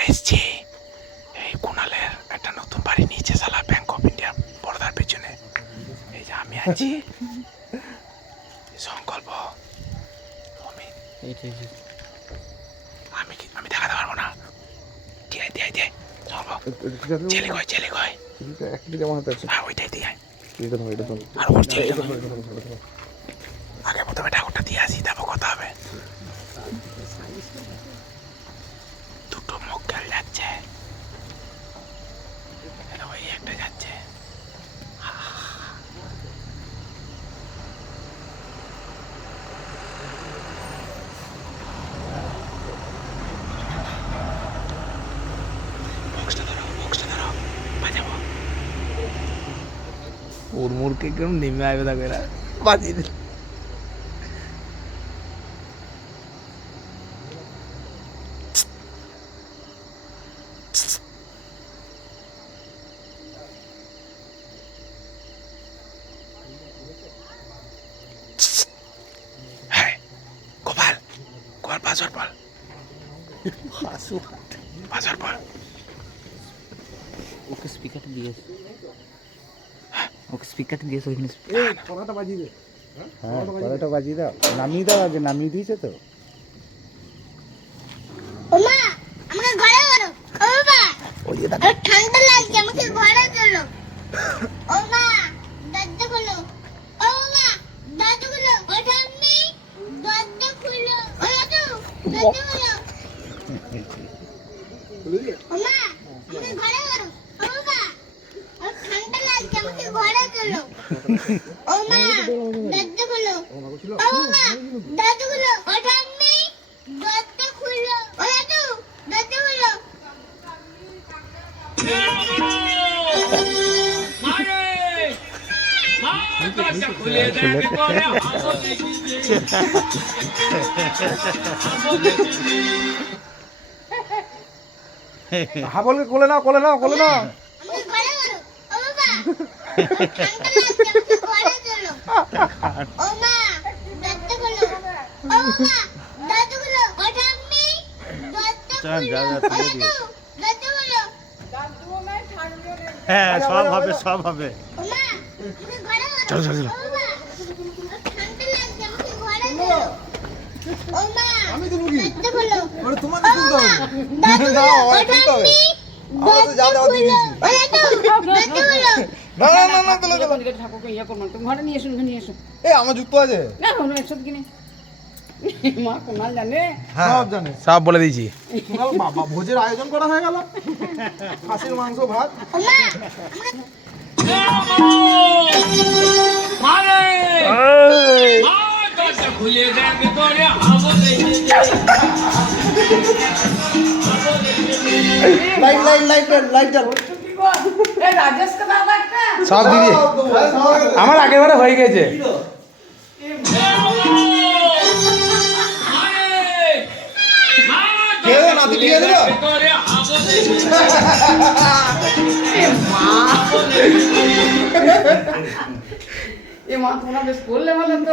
আমরা এসছি এই কুণালের একটা নতুন বাড়ি নিচে শালা ব্যাংক অফ ইন্ডিয়া পর্দার পেছনে। এই যে আমি আছি সংকল্প আমি দেখাতে পারবো না। আগে প্রথমে ঠাকুরটা দিয়ে আসি, তারপর কথা হবে। দুটো মক্কেল যাচ্ছে, ওই একটা যাচ্ছে। ওর মুরকে কেমন নেমে আসবে, দেখো এরা বাজিয়ে দিল। হ্যাঁ গোপাল, গোপাল পাসওয়ার্ড বল, পাসওয়ার্ড বল। ওকে স্পিকার দিয়েছে, ওকে স্পিকার দিয়েছে, ওইখানে কথাটা বাজিয়ে দে। হ্যাঁ কথাটা বাজিয়ে দাও, নামিয়ে দাও, আগে নামিয়ে দিয়েছে তো। ওমা আমাকে ঘরে বলো। ও বাবা ঠান্ডা লাগছে, আমাকে ঘরে চলো। ওমা দরজা খোলো। ওমা দরজা খোলো। ওঠো আমি, দরজা খোলো। ওলা তো দরজা খোলো। ওমা আমাকে ঘরে বলো। ওমা ঠান্ডা লাগছে, আমাকে ঘরে চলো। ওমা দরজা খোলো। ওমা দরজা খোলো। ওঠো আমি, দরজা খোলো। ওলা তো দরজা খোলো। হ্যাঁ বলে কোলে নাও, কোলে নাও, কোলে নাও। আমাকে ঘরে বলো। ও বাবা ঠান্ডা লাগছে, আমাকে ঘরে চলো। ওমা দরজা খোলো। ওমা দরজা খোলো। ওঠো আমি, দরজা খোলো। ওলা তো দরজা খোলো। হ্যাঁ সব হবে, সব হবে। ওমা আমাকে ঘরে বলো। চলো চলো চলো। ওমা ঠান্ডা লাগছে, আমাকে ঘরে চলো। ওমা আমি দেবো কি? দরজা খোলো। আরে তোমাকে তুলতে হবে। দরজা না, খোলো। আমায় ওঠো তুলতে হবে। আমি, আমরা তো যা দরজা দেওয়া দিয়ে খোলো। দিয়েছি। ওলা তো দরজা খোলো। না না না না, তোলো তোলো। ঠাকুরকে ইয়ে করবো, তুমি ঘরে নিয়ে এসো, নিয়ে এসো। এই আমার যুক্ত আছে। না হলো একসাথে কিনে মা কোনাল জানে। সব জানে। সব বলে দিয়েছি। কুণাল বাবা ভোজের আয়োজন করা হয়ে গেল, খাসির মাংস ভাত। ওমা লাইট লাইট লাইট লাইট জ্বাল। এই রাজেশকে দাও একটা। সব দিদি আমার আগেবারে হয়ে গেছে। খেয়ে দাও, নাতি খেয়ে দিল। এ মা তোমরা বেশ করলে ভালো তো।